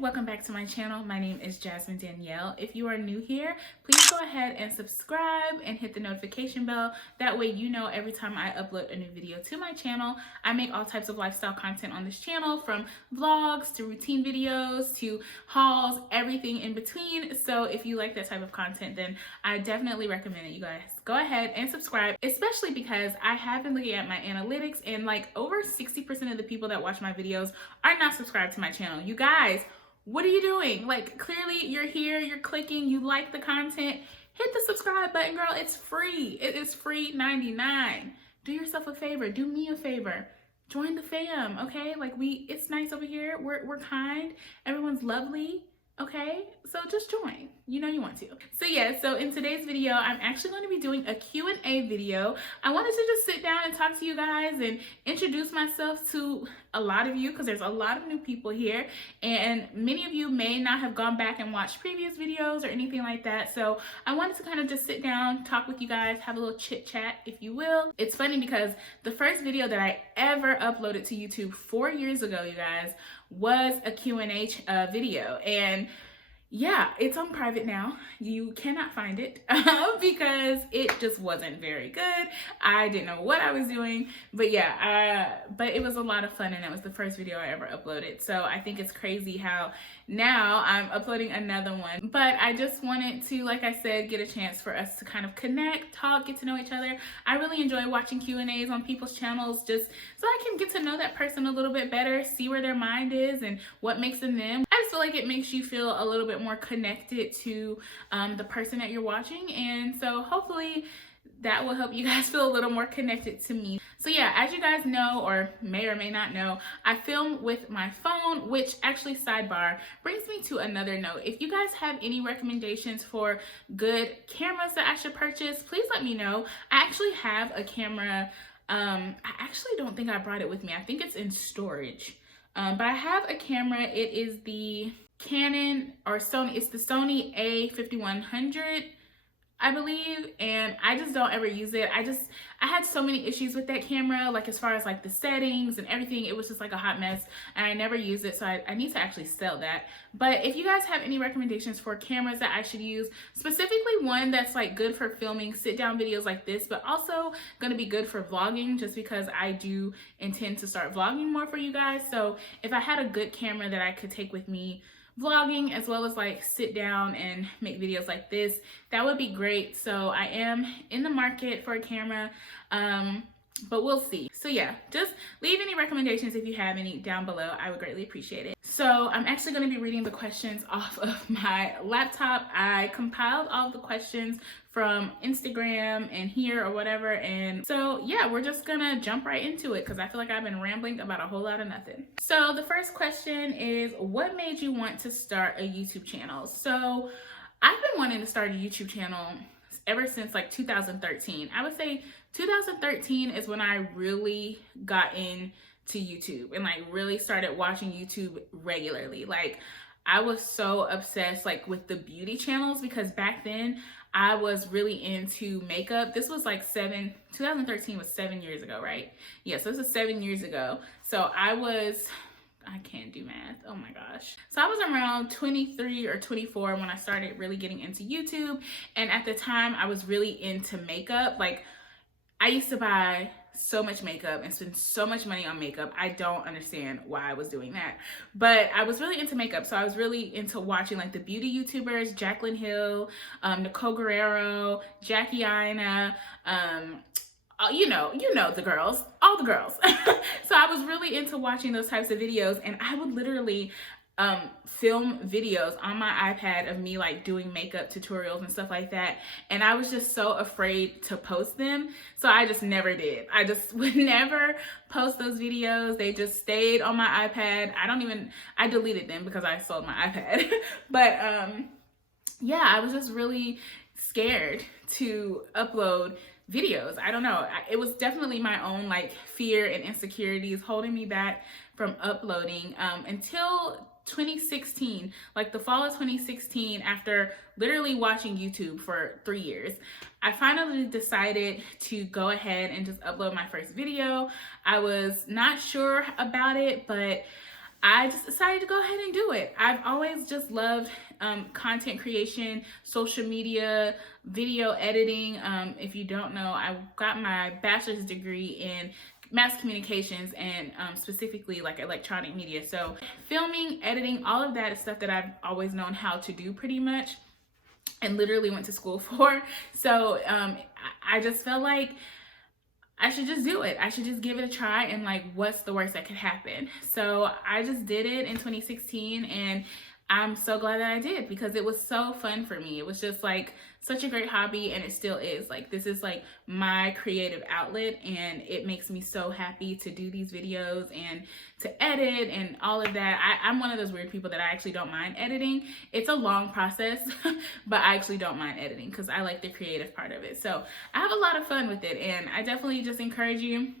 welcome back to my channel. My name is Jasmine Danielle. If you are new here, please go ahead and subscribe and hit the notification bell. That way you know every time I upload a new video to my channel. I make all types of lifestyle content on this channel, from vlogs to routine videos to hauls, everything in between. So if you like that type of content, then I definitely recommend that you guys go ahead and subscribe, especially because I have been looking at my analytics and like over 60% of the people that watch my videos are not subscribed to my channel. You guys, what are you doing? Like, clearly you're here, you're clicking, you like the content, hit the subscribe button, girl. It's free. It is free 99. Do yourself a favor, do me a favor. Join the fam, okay? Like, it's nice over here. We're kind, everyone's lovely. Okay, so just join. You know you want to. So yeah, so in today's video, I'm actually going to be doing a Q&A video. I wanted to just sit down and talk to you guys and introduce myself to a lot of you, because there's a lot of new people here and many of you may not have gone back and watched previous videos or anything like that. So I wanted to kind of just sit down, talk with you guys, have a little chit chat, if you will. It's funny because the first video that I ever uploaded to YouTube 4 years ago, you guys, was a Q&A video, and yeah, it's on private now. You cannot find it because it just wasn't very good. I didn't know what I was doing, but yeah, but it was a lot of fun, and it was the first video I ever uploaded. So I think it's crazy how now I'm uploading another one. But I just wanted to, like I said, get a chance for us to kind of connect, talk, get to know each other. I really enjoy watching Q&As on people's channels, just so I can get to know that person a little bit better, see where their mind is and what makes them them. I just feel like it makes you feel a little bit more connected to the person that you're watching, and so hopefully that will help you guys feel a little more connected to me. So yeah, as you guys know, or may not know, I film with my phone, which actually, sidebar, brings me to another note. If you guys have any recommendations for good cameras that I should purchase, please let me know. I actually have a camera. I actually don't think I brought it with me. I think it's in storage. But I have a camera. It is the Canon or Sony. It's the Sony A5100, I believe, and I just don't ever use it. I had so many issues with that camera, like as far as like the settings and everything. It was just like a hot mess, and I never used it, so I need to actually sell that. But if you guys have any recommendations for cameras that I should use, specifically one that's like good for filming sit down videos like this, but also gonna be good for vlogging, just because I do intend to start vlogging more for you guys. So if I had a good camera that I could take with me vlogging, as well as like sit down and make videos like this, that would be great. So I am in the market for a camera, but we'll see. So yeah, just leave any recommendations if you have any down below. I would greatly appreciate it. So I'm actually going to be reading the questions off of my laptop. I compiled all the questions from Instagram and here or whatever, and so yeah, we're just gonna jump right into it because I feel like I've been rambling about a whole lot of nothing. So the first question is, what made you want to start a YouTube channel? So I've been wanting to start a YouTube channel ever since like 2013. I would say 2013 is when I really got into YouTube and like really started watching YouTube regularly. Like, I was so obsessed like with the beauty channels, because back then I was really into makeup. This was like 2013 was 7 years ago, right? Yeah, so this was 7 years ago. So I can't do math. Oh my gosh. So I was around 23 or 24 when I started really getting into YouTube. And at the time I was really into makeup. Like, I used to buy so much makeup and spend so much money on makeup. I don't understand why I was doing that, but I was really into makeup. So I was really into watching like the beauty YouTubers, Jaclyn Hill, Nicole Guerrero, Jackie Aina, you know the girls, all the girls. So I was really into watching those types of videos, and I would literally film videos on my iPad of me like doing makeup tutorials and stuff like that, and I was just so afraid to post them, so I just never did. I just would never post those videos. They just stayed on my iPad. I deleted them because I sold my iPad. But yeah, I was just really scared to upload videos. I don't know, it was definitely my own like fear and insecurities holding me back from uploading until 2016, like the fall of 2016. After literally watching YouTube for 3 years, I finally decided to go ahead and just upload my first video. I was not sure about it, but I just decided to go ahead and do it. I've always just loved content creation, social media, video editing. If you don't know, I got my bachelor's degree in mass communications and specifically like electronic media. So filming, editing, all of that is stuff that I've always known how to do pretty much and literally went to school for. So I just felt like I should just do it. I should just give it a try, and like, what's the worst that could happen? So I just did it in 2016, and I'm so glad that I did, because it was so fun for me. It was just like such a great hobby, and it still is. Like, this is like my creative outlet, and it makes me so happy to do these videos and to edit and all of that. I'm one of those weird people that I actually don't mind editing. It's a long process, but I actually don't mind editing because I like the creative part of it. So I have a lot of fun with it, and I definitely just encourage you,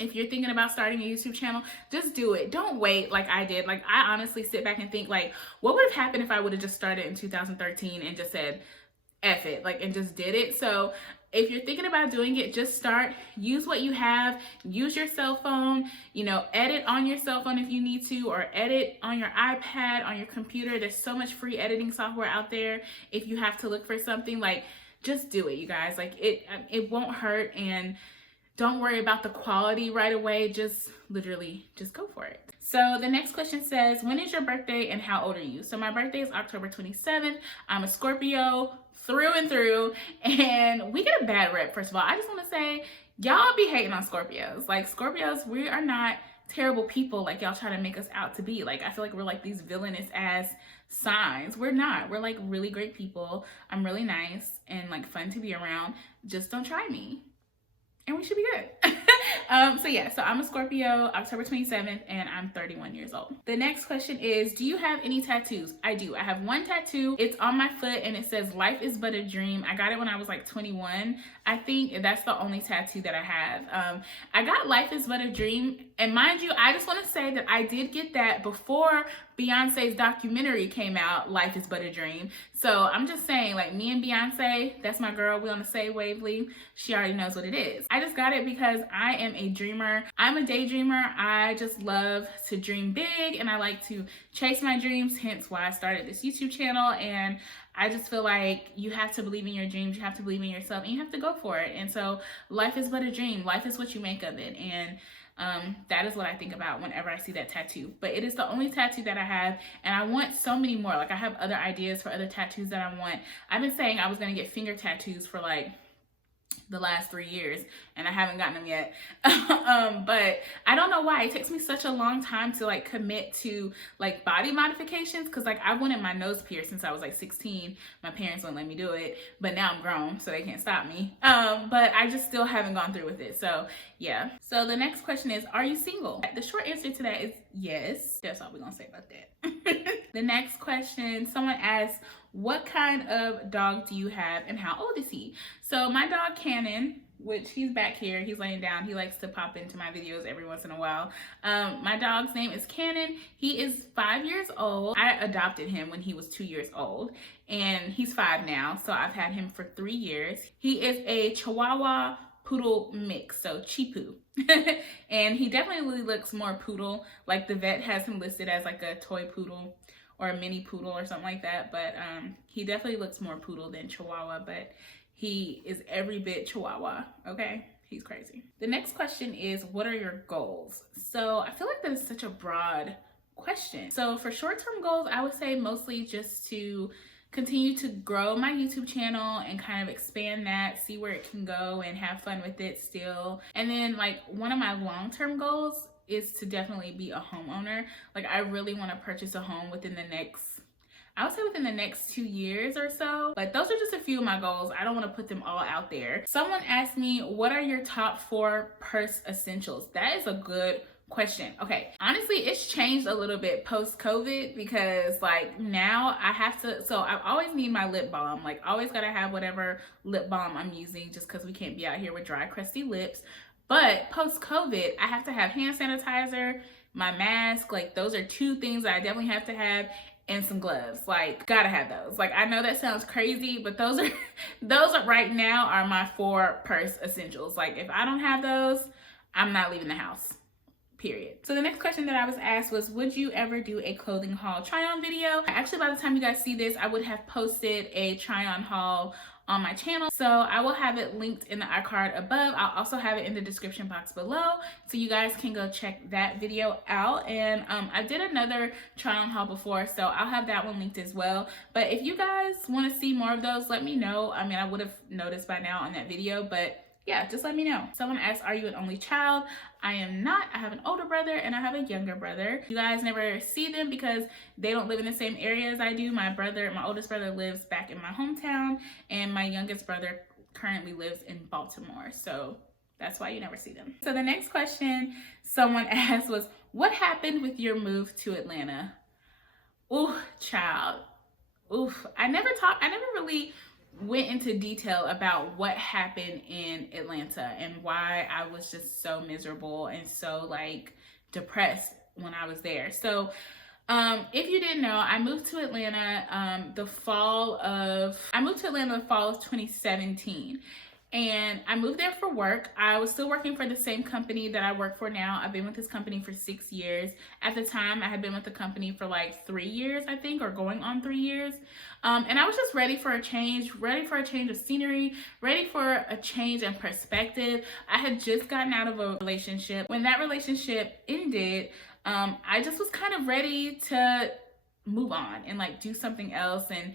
if you're thinking about starting a YouTube channel, just do it. Don't wait like I did. Like, I honestly sit back and think, like, what would have happened if I would have just started in 2013 and just said, F it, like, and just did it. So if you're thinking about doing it, just start. Use what you have. Use your cell phone. You know, edit on your cell phone if you need to, or edit on your iPad, on your computer. There's so much free editing software out there. If you have to look for something, like, just do it, you guys. Like, it won't hurt, and don't worry about the quality right away. Just literally just go for it. So the next question says, when is your birthday and how old are you? So my birthday is October 27th. I'm a Scorpio through and through, and we get a bad rep. First of all, I just want to say, y'all be hating on Scorpios. Like, Scorpios, we are not terrible people like y'all try to make us out to be. Like, I feel like we're like these villainous ass signs. We're not. We're like really great people. I'm really nice and like fun to be around. Just don't try me, and we should be good. So yeah, so I'm a Scorpio, October 27th, and I'm 31 years old. The next question is, do you have any tattoos? I do. I have one tattoo. It's on my foot, and it says, life is but a dream. I got it when I was like 21. I think that's the only tattoo that I have. I got life is but a dream, and mind you, I just want to say that I did get that before Beyonce's documentary came out, Life is But a Dream. So I'm just saying, like, me and Beyonce, that's my girl. We on the same wavelength. She already knows what it is. I just got it because I am a dreamer. I'm a daydreamer. I just love to dream big, and I like to chase my dreams, hence why I started this YouTube channel. And I just feel like you have to believe in your dreams, you have to believe in yourself, and you have to go for it. And so life is but a dream. Life is what you make of it. And that is what I think about whenever I see that tattoo. But it is the only tattoo that I have, and I want so many more. Like, I have other ideas for other tattoos that I want. I've been saying I was going to get finger tattoos for like the last 3 years, and I haven't gotten them yet. But I don't know why it takes me such a long time to like commit to like body modifications, because like I wanted my nose pierced since I was like 16. My parents wouldn't let me do it, but now I'm grown, so they can't stop me. But I just still haven't gone through with it. So yeah. So the next question is, are you single? The short answer to that is yes. That's all we're gonna say about that. The next question, someone asks, what kind of dog do you have and how old is he? So my dog Cannon, which he's back here, he's laying down. He likes to pop into my videos every once in a while. My dog's name is Cannon. He is 5 years old. I adopted him when he was 2 years old, and he's 5 now. So I've had him for 3 years. He is a Chihuahua Poodle mix, so Chipu. And he definitely looks more poodle. Like, the vet has him listed as like a toy poodle or a mini poodle or something like that. But he definitely looks more poodle than Chihuahua, but he is every bit Chihuahua, okay? He's crazy. The next question is, what are your goals? So I feel like that is such a broad question. So for short-term goals, I would say mostly just to continue to grow my YouTube channel and kind of expand that, see where it can go and have fun with it still. And then like one of my long-term goals is to definitely be a homeowner. Like, I really want to purchase a home within the next, I would say within the next 2 years or so. But those are just a few of my goals. I don't want to put them all out there. Someone asked me, what are your top 4 purse essentials? That is a good question. Okay, honestly, it's changed a little bit post-COVID, because like now I have to, so I always need my lip balm. Like, always gotta have whatever lip balm I'm using, just because we can't be out here with dry, crusty lips. But post-COVID, I have to have hand sanitizer, my mask. Like, those are 2 things that I definitely have to have, and some gloves. Like, gotta have those. Like, I know that sounds crazy, but those are right now are my 4 purse essentials. Like, if I don't have those, I'm not leaving the house. period. So the next question that I was asked was, would you ever do a clothing haul try on video? Actually, by the time you guys see this, I would have posted a try on haul on my channel, so I will have it linked in the iCard above. I'll also have it in the description box below, so you guys can go check that video out. And I did another try on haul before, so I'll have that one linked as well. But if you guys want to see more of those, let me know. I mean, I would have noticed by now on that video, but yeah, just let me know. Someone asked, are you an only child? I am not. I have an older brother and I have a younger brother. You guys never see them because they don't live in the same area as I do. My oldest brother lives back in my hometown, and my youngest brother currently lives in Baltimore. So that's why you never see them. So the next question someone asked was, what happened with your move to Atlanta? Ooh, child. Oof. I never really went into detail about what happened in Atlanta and why I was just so miserable and so like depressed when I was there. So if you didn't know, I moved to Atlanta the fall of 2017. And I moved there for work. I was still working for the same company that I work for now. I've been with this company for 6 years. At the time, I had been with the company for like 3 years, I think, or going on 3 years. And I was just ready for a change of scenery, ready for a change in perspective. I had just gotten out of a relationship. When that relationship ended, I just was kind of ready to move on and like do something else and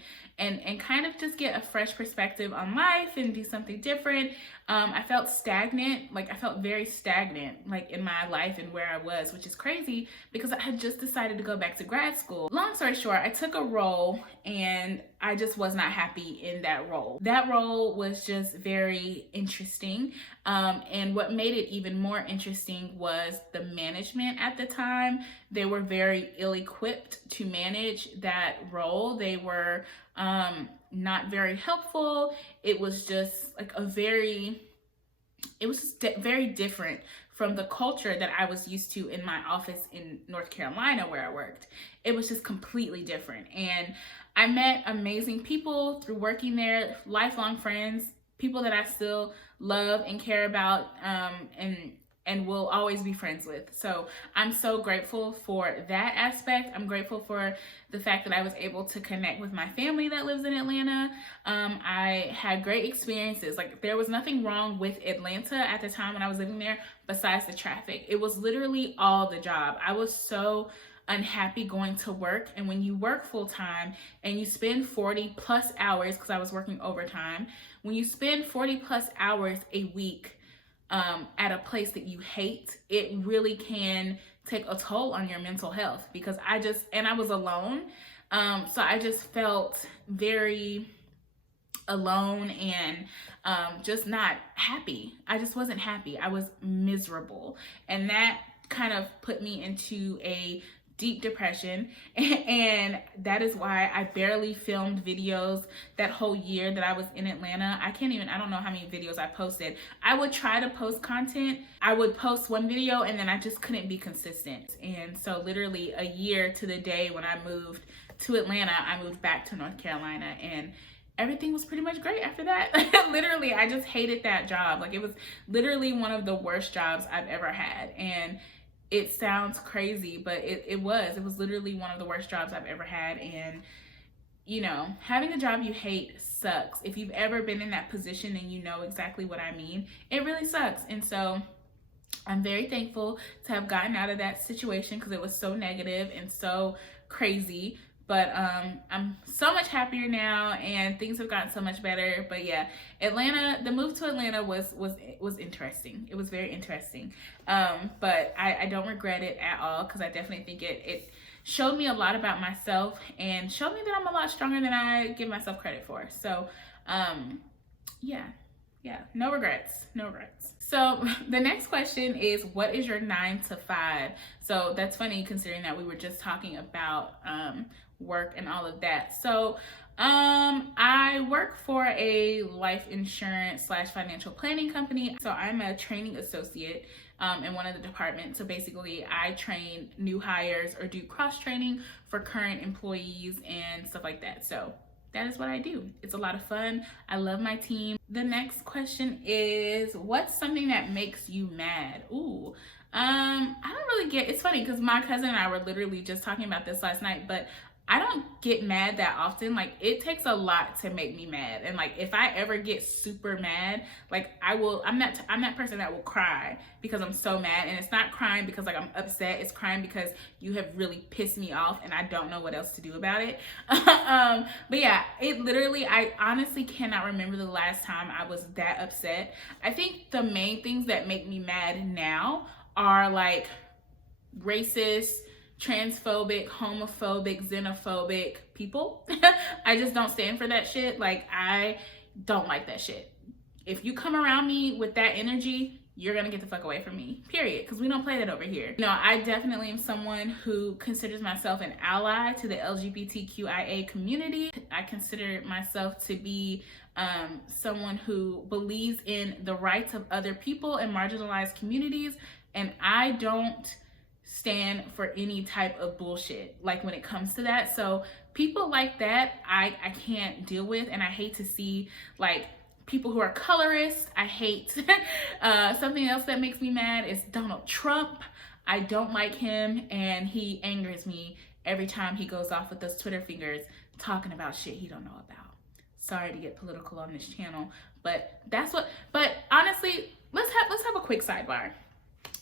kind of just get a fresh perspective on life and do something different. I felt stagnant, like I felt very stagnant like in my life and where I was, which is crazy because I had just decided to go back to grad school. Long story short, I took a role and I just was not happy in that role. That role was just very interesting. And what made it even more interesting was the management at the time. They were very ill-equipped to manage that role. They were not very helpful. It was just like very different from the culture that I was used to in my office in North Carolina where I worked. It was just completely different. And I met amazing people through working there, lifelong friends, people that I still love and care about, and will always be friends with. So I'm so grateful for that aspect. I'm grateful for the fact that I was able to connect with my family that lives in Atlanta. I had great experiences. Like there was nothing wrong with Atlanta at the time when I was living there besides the traffic. It was literally all the job. I was so unhappy going to work. And when you work full time and you spend 40 plus hours, because I was working overtime, when you spend 40 plus hours a week at a place that you hate, it really can take a toll on your mental health. Because I was alone, so I just felt very alone and just not happy. I just wasn't happy. I was miserable, and that kind of put me into a deep depression, and that is why I barely filmed videos that whole year that I was in Atlanta. I don't know how many videos I posted. I would try to post content. I would post one video and then I just couldn't be consistent. And so literally a year to the day when I moved to Atlanta, I moved back to North Carolina, and everything was pretty much great after that. Literally, I just hated that job. Like it was literally one of the worst jobs I've ever had. And it sounds crazy, but it was literally one of the worst jobs I've ever had. And you know, having a job you hate sucks. If you've ever been in that position, then you know exactly what I mean. It really sucks. And so I'm very thankful to have gotten out of that situation because it was so negative and so crazy. But I'm so much happier now and things have gotten so much better. But yeah, Atlanta, the move to Atlanta was interesting. It was very interesting. But I don't regret it at all because I definitely think it showed me a lot about myself and showed me that I'm a lot stronger than I give myself credit for. So yeah, no regrets. So the next question is, what is your 9 to 5? So that's funny considering that we were just talking about work and all of that. So I work for a life insurance / financial planning company. So I'm a training associate in one of the departments. So basically I train new hires or do cross training for current employees and stuff like that. So that is what I do. It's a lot of fun. I love my team. The next question is, what's something that makes you mad? I don't really really get, it's funny because my cousin and I were literally just talking about this last night, but I don't get mad that often. Like, it takes a lot to make me mad. And like, if I ever get super mad, like I'm that person that will cry because I'm so mad. And it's not crying because like I'm upset. It's crying because you have really pissed me off and I don't know what else to do about it. But yeah, I honestly cannot remember the last time I was that upset. I think the main things that make me mad now are like racist, transphobic, homophobic, xenophobic people. I just don't stand for that shit. Like, I don't like that shit. If you come around me with that energy, you're gonna get the fuck away from me, period, because we don't play that over here. You know, I definitely am someone who considers myself an ally to the LGBTQIA community. I consider myself to be someone who believes in the rights of other people and marginalized communities, and I don't stand for any type of bullshit like when it comes to that. So people like that I can't deal with, and I hate to see like people who are colorists. I hate something else that makes me mad is Donald Trump. I don't like him, and he angers me every time he goes off with those Twitter fingers talking about shit he don't know about. Sorry to get political on this channel, but honestly, let's have a quick sidebar.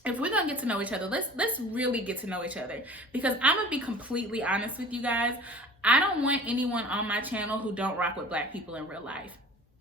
If we're gonna get to know each other, let's really get to know each other, because I'm gonna be completely honest with you guys. I don't want anyone on my channel who don't rock with Black people in real life,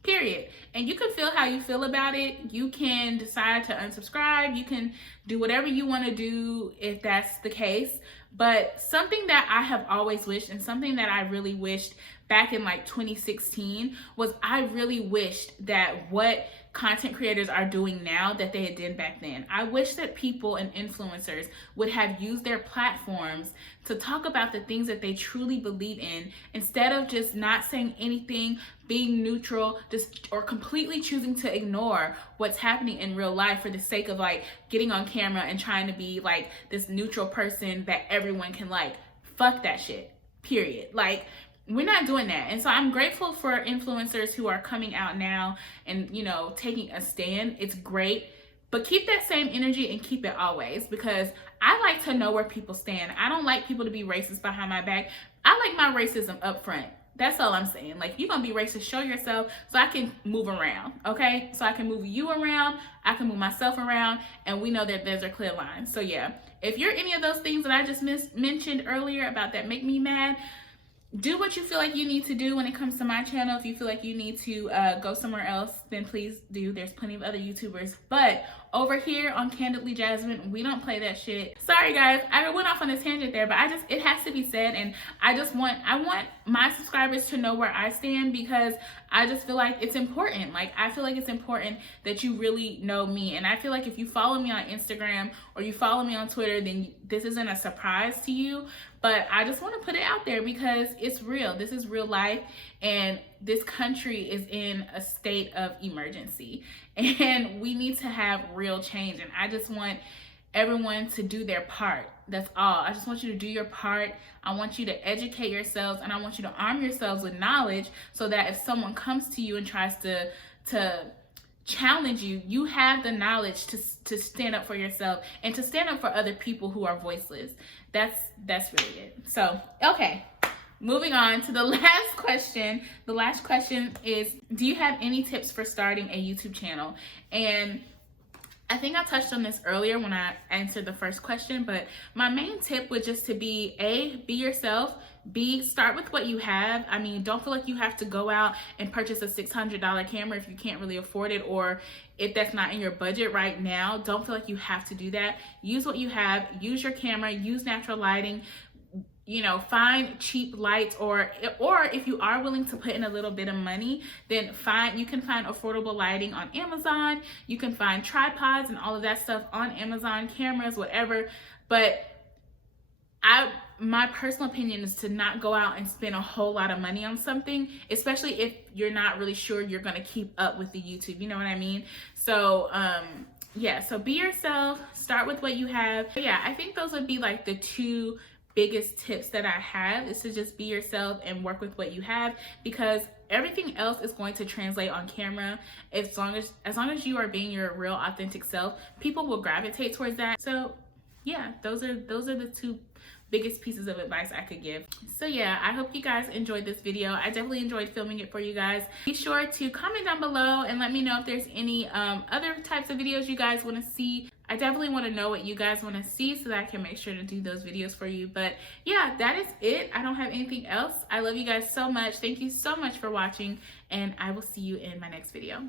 period. And you can feel how you feel about it. You can decide to unsubscribe. You can do whatever you want to do if that's the case. But something that I have always wished, and something that I really wished back in like 2016, was I really wished that what content creators are doing now that they had done back then. I wish that people and influencers would have used their platforms to talk about the things that they truly believe in, instead of just not saying anything, being neutral, or completely choosing to ignore what's happening in real life for the sake of like getting on camera and trying to be like this neutral person that everyone can like. Fuck that shit, period. Like, we're not doing that. And so I'm grateful for influencers who are coming out now and, you know, taking a stand. It's great, but keep that same energy and keep it always, because I like to know where people stand. I don't like people to be racist behind my back. I like my racism up front. That's all I'm saying. Like, if you're gonna be racist, show yourself so I can move around, okay? So I can move you around, I can move myself around, and we know that there's a clear line. So yeah, if you're any of those things that I just mentioned earlier about that make me mad, do what you feel like you need to do when it comes to my channel. If you feel like you need to go somewhere else, then please do. There's plenty of other YouTubers. But over here on Candidly Jasmine, we don't play that shit. Sorry guys, I went off on a tangent there, but it has to be said, and I want my subscribers to know where I stand, because I just feel like it's important. Like, I feel like it's important that you really know me, and I feel like if you follow me on Instagram or you follow me on Twitter, then this isn't a surprise to you. But I just want to put it out there because it's real. This is real life, and this country is in a state of emergency, and we need to have real change. And I just want everyone to do their part. That's all. I just want you to do your part. I want you to educate yourselves, and I want you to arm yourselves with knowledge, so that if someone comes to you and tries to challenge you, you have the knowledge to stand up for yourself and to stand up for other people who are voiceless. That's really it. So, okay, moving on to the last question. The last question is, do you have any tips for starting a YouTube channel? And I think I touched on this earlier when I answered the first question, but my main tip would just to be, A, be yourself. B, start with what you have. I mean, don't feel like you have to go out and purchase a $600 camera if you can't really afford it, or if that's not in your budget right now. Don't feel like you have to do that. Use what you have. Use your camera. Use natural lighting. You know, find cheap lights, or if you are willing to put in a little bit of money, then you can find affordable lighting on Amazon. You can find tripods and all of that stuff on Amazon, cameras, whatever. But my personal opinion is to not go out and spend a whole lot of money on something, especially if you're not really sure you're going to keep up with the YouTube. You know what I mean? So, yeah, so be yourself, start with what you have. But yeah, I think those would be like the two biggest tips that I have, is to just be yourself and work with what you have, because everything else is going to translate on camera. As long as you are being your real authentic self, people will gravitate towards that. So yeah, those are the two biggest pieces of advice I could give. So yeah, I hope you guys enjoyed this video. I definitely enjoyed filming it for you guys. Be sure to comment down below and let me know if there's any other types of videos you guys want to see. I definitely want to know what you guys want to see so that I can make sure to do those videos for you. But yeah, that is it. I don't have anything else. I love you guys so much. Thank you so much for watching, and I will see you in my next video.